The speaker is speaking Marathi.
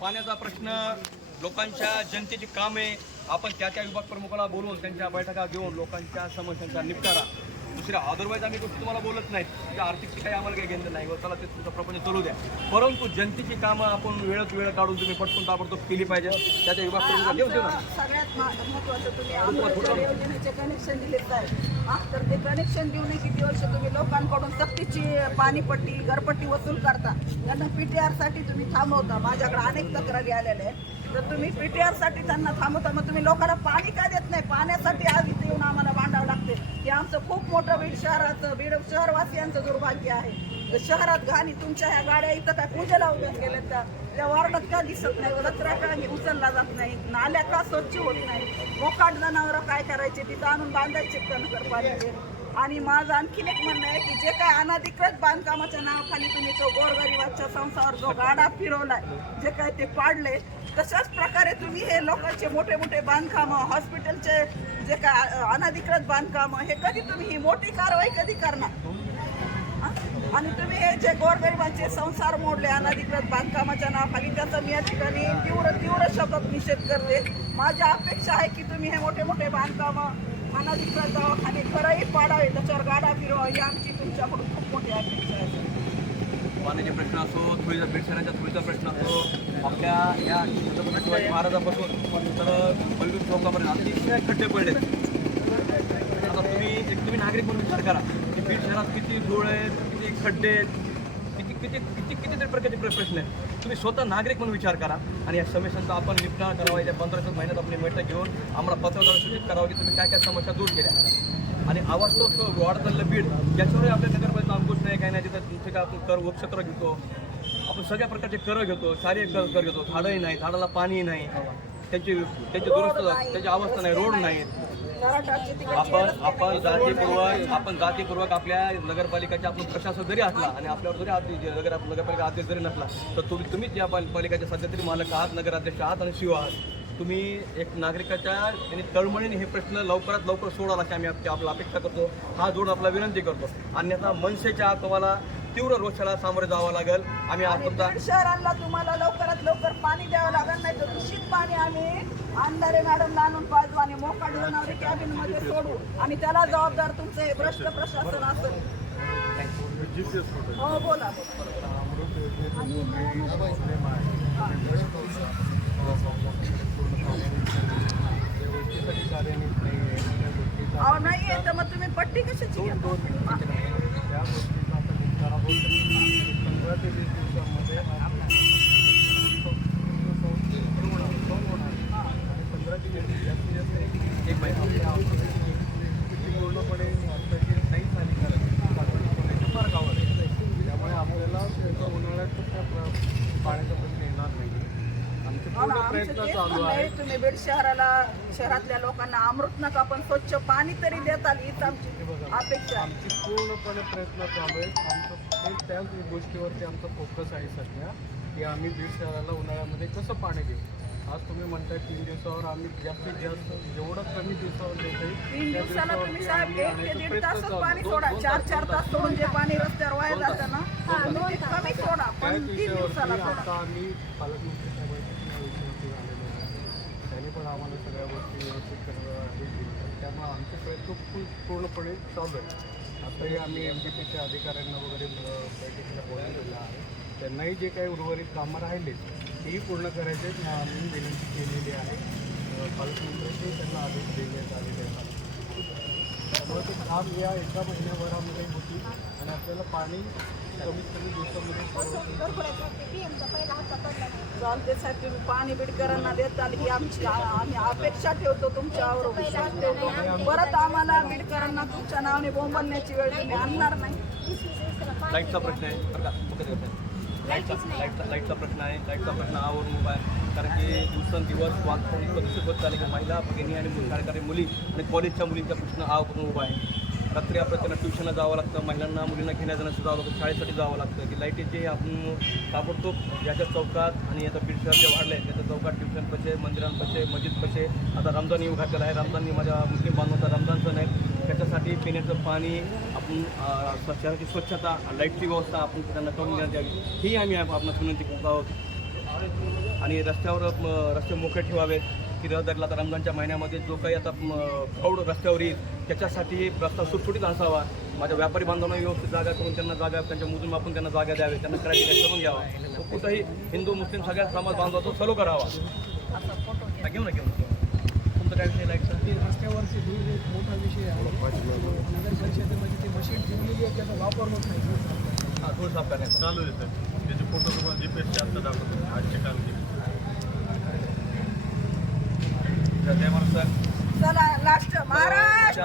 पाण्याचा प्रश्न, लोकांच्या जनतेची कामे आपण त्या विभाग प्रमुखाला बोलवून त्यांच्या बैठका घेऊन लोकांच्या समस्यांचा निपटारा. दुसऱ्या अदरवाईज आम्ही गोष्टी तुम्हाला बोलत नाहीत, तुझ्या आर्थिक काही आम्हाला काही घेणं नाही, चला ते तुमचा प्रपंच चालू द्या. परंतु जनतेची कामं आपण वेळ काढून तुम्ही पटकन ताबडतोब केली पाहिजे. त्याच्या विभाग प्रमुखाला देऊ ना. सगळ्यात महत्त्वाचं तुम्ही अमृत योजनेचे कनेक्शन दिलेत आहे, तर ते कनेक्शन देऊन किती वर्ष तुम्ही लोकांकडून सक्तीची पाणीपट्टी घरपट्टी वसूल करता. त्यांना PTR साठी तुम्ही थांबवता. माझ्याकडे अनेक तक्रारी आलेल्या आहेत. तर तुम्ही PTR साठी त्यांना थांबवता, मग तुम्ही लोकांना पाणी का देत नाही? पाण्यासाठी आज इथे येऊन आम्हाला भांडावं लागते. हे आमचं खूप मोठं बीड शहरवासियांचं दुर्भाग्य आहे. तर शहरात घाणी तुमच्या ह्या गाड्या इथं काय पूजेला उभ्या केल्यात का? त्या वार्डात का दिसत नाही? कचरा का उचलला जात नाही? नाल्या का स्वच्छ होत नाही? मोकाट जनावरं काय करायचे? तिथं आणून बांधायचे का नगरपालिकेत? आणि माझं आणखीन एक म्हणणं आहे की जे काय अनधिकृत बांधकामाच्या नावाखाली तुम्ही तो गोरगरिबाच्या संसारावर जो गाडा फिरवलाय, जे काय ते पाडले, तशाच प्रकारे तुम्ही हे लोकांचे मोठे मोठे बांधकामं, हॉस्पिटलचे जे काय अनधिकृत बांधकामं, हे कधी तुम्ही ही मोठी कारवाई कधी करणार? आणि तुम्ही हे जे गोरगरिबांचे संसार मोडले अनधिकृत बांधकामाच्या नावाखाली, त्याचा मी या ठिकाणी तीव्र शब्दात निषेध करते. माझी अपेक्षा आहे की तुम्ही हे मोठे मोठे बांधकामं, अनधिकृत दवाखाने खरंही पाडावे, त्याच्यावर गाडा फिरवा, ही आमची तुमच्याकडून खूप मोठी अपेक्षा आहे. पाण्याचे प्रश्न असो, थोडीचा प्रश्न असो, आपल्या या छत्रपती शिवाजी महाराजापासून तर बलवीर चौकापर्यंत अतिशय खड्डे पडले. आता तुम्ही नागरिक म्हणून विचार करा की बीड शहरात किती डोळे आहेत, किती खड्डे आहेत, कितीतरी प्रकारचे प्रश्न आहेत. तुम्ही स्वतः नागरिक म्हणून विचार करा आणि या समस्यांचा आपण निपटारा करावा. या 15 महिन्यात आपली बैठक घेऊन आम्हाला पत्रकार सूचित करावं की तुम्ही काय समस्या दूर केल्या. आणि आवाज तो वाढत चाललं बीड, ज्याच्यावरही आपल्या नगरपालिका अंकुश नाही, काही नाही. तिथं तुमचे काय आपण कर वृक्षत्र घेतो, आपण सगळ्या प्रकारचे कर घेतो, शारीरिक कर घेतो. झाडंही नाही, झाडाला पाणी नाही, त्याची दुरुस्त, त्याची अवस्था नाही, रोड नाहीत. आपण जातीपूर्वक आपल्या नगरपालिकेच्या आपण प्रशासन जरी असला आणि आपल्यावर जरी नगरपालिका अध्यक्ष जरी नसला तर तुम्हीच या पालिकेच्या सध्या तरी मालक आहात, नगराध्यक्ष आहात आणि शिव आहात. तुम्ही एक नागरिकाच्या आणि तळमळीने हे प्रश्न लवकरात लवकर सोडावा अशी आम्ही आपला अपेक्षा करतो. हा जोड आपला विनंती करतो. अन्यथा मनसेच्या तुम्हाला तीव्र रोषाला सामोरे जावं लागेल. आम्ही शहरांना तुम्हाला लवकरात लवकर पाणी द्यावं लागेल, नाही तर दूषित पाणी आम्ही अंधारे मॅडमला आणून पाजू आणि मोकाट जनावरे कॅबिनमध्ये सोडू आणि त्याला जबाबदार तुमचं हे भ्रष्ट प्रशासन असेल. हो बोला. अहो नाही आहे तर मग तुम्ही पट्टी कशाची घेता? 15 ते 20 दिवसांमध्ये 15 ते 20 जास्तीत जास्त एक महिना पूर्णपणे नाही झाली करायची मार्गावर आहे. त्यामुळे आपल्याला उन्हाळ्यात पाण्याचा प्रश्न येणार नाही. आमचे पूर्ण प्रयत्न चालू आहे. तुम्ही बीड शहरातल्या लोकांना अमृत नका पण स्वच्छ पाणी तरी देताल हीच आमची अपेक्षा. आमची पूर्णपणे प्रयत्न चालू आहेत. आमचं त्याच गोष्टीवरती आमचा फोकस आहे सध्या की आम्ही बीड शहराला उन्हाळ्यामध्ये कसं पाणी देऊ. आज तुम्ही म्हणताय 3 दिवसावर आम्ही जास्तीत जास्त जेवढं कमी दिवसावर देतो 3 दिवसाला तुम्ही साहेब 1 ते 1.5 तासच पाणी सोडा. 4 तास सोडून जे पाणी रस्त्यावर वाया जातं ना ते कमी सोडा, पण 3 दिवसाला आता आम्ही पालकमंत्री साहेबांच्या झालेलो आहे. त्यांनी पण आम्हाला सगळ्या गोष्टी व्यवस्थित कराव्या. त्यामुळे आमचे प्रयत्न पूर्णपणे चालू आहे. आताही आम्ही MDPच्या अधिकाऱ्यांना वगैरे बैठकीला बोलावलेलं आहे. त्यांनाही जे काही उर्वरित कामं राहिले तेही पूर्ण करायचे आम्ही विनंती केलेली आहे. पालकमंत्र्यांनी त्यांना आदेश देण्यात आलेले आहेत. त्यामुळे ते काम या एका महिन्याभरामध्ये होती आणि आपल्याला पाणी कमीत कमी दिवसामध्ये चालते साहेब, तुम्ही पाणी बिडकरांना देताल ही आम्ही अपेक्षा ठेवतो, तुमच्यावर विश्वास ठेवतो. परत आम्हाला बिडकरांना तुमच्या नावाने बोंबलण्याची वेळ तुम्ही आणणार नाही. लाईटचा प्रश्न आहे बरं का, फक्त येत नाही. लाईटचा प्रश्न आहे. लाईटचा प्रश्न आवरून उभा आहे. कारण की दिवसेंदिवस वातावरण इतकं दूषित होत चाललं की महिला भगिनी आणि कार्यकारी मुली आणि कॉलेजच्या मुलींचा प्रश्न आव करून उभा आहे. रात्री आपलं त्यांना ट्युशनला जावं लागतं, महिलांना मुलींना घेण्याजाण्याचं जावं लागतं, शाळेसाठी जावं लागतं. की लाईटीचे आपण ताबडतोब याच्या चौकात आणि आता बीड शहर जे वाढले आहेत त्याच्या चौकात ट्युशन पशे, मंदिरांपशे, मस्जिद पशे, आता रमजान येऊ घातलेला आहे. रमजाननी माझ्या मुस्लिम बांधवाचा रमजान सण आहे. त्याच्यासाठी पिण्याचं पाणी आपण शहराची स्वच्छता, लाईटची व्यवस्था आपण त्यांना करून देण्यात यावी ही आम्ही आपणास विनंती करत आहोत. आणि रस्ते मोकळे ठेवावेत की रहदारीला आता रमजानच्या महिन्यामध्ये जो काही आता प्रौढ रस्त्यावर येईल त्याच्यासाठी रस्ता सुटसुटीत असावा. माझ्या व्यापारी बांधवांना व्यवस्थित जागा करून त्यांना जागा त्यांच्या मोजून मापून त्यांना जागा द्यावे, त्यांना क्रायटेरिया करून घ्यावा. तो कुठंही हिंदू मुस्लिम सगळ्या समाज बांधवाचा सलो करावा. घेऊ ना तुमचं काय विषय लाईटचा? रस्त्यावरची धूळ एक मोठा विषय आहे. नगर परिषदेमध्ये ते मशीन ठेवलेली आहे, त्याचा वापर होत नाही. हां, धूळ साफ करण्यात चालू आहे सर. त्याचे फोटो तुम्हाला GPS आत्ता दाखवतो आजच्या कालचे. जय महाराज सर. चला लास्ट महाराष्ट्र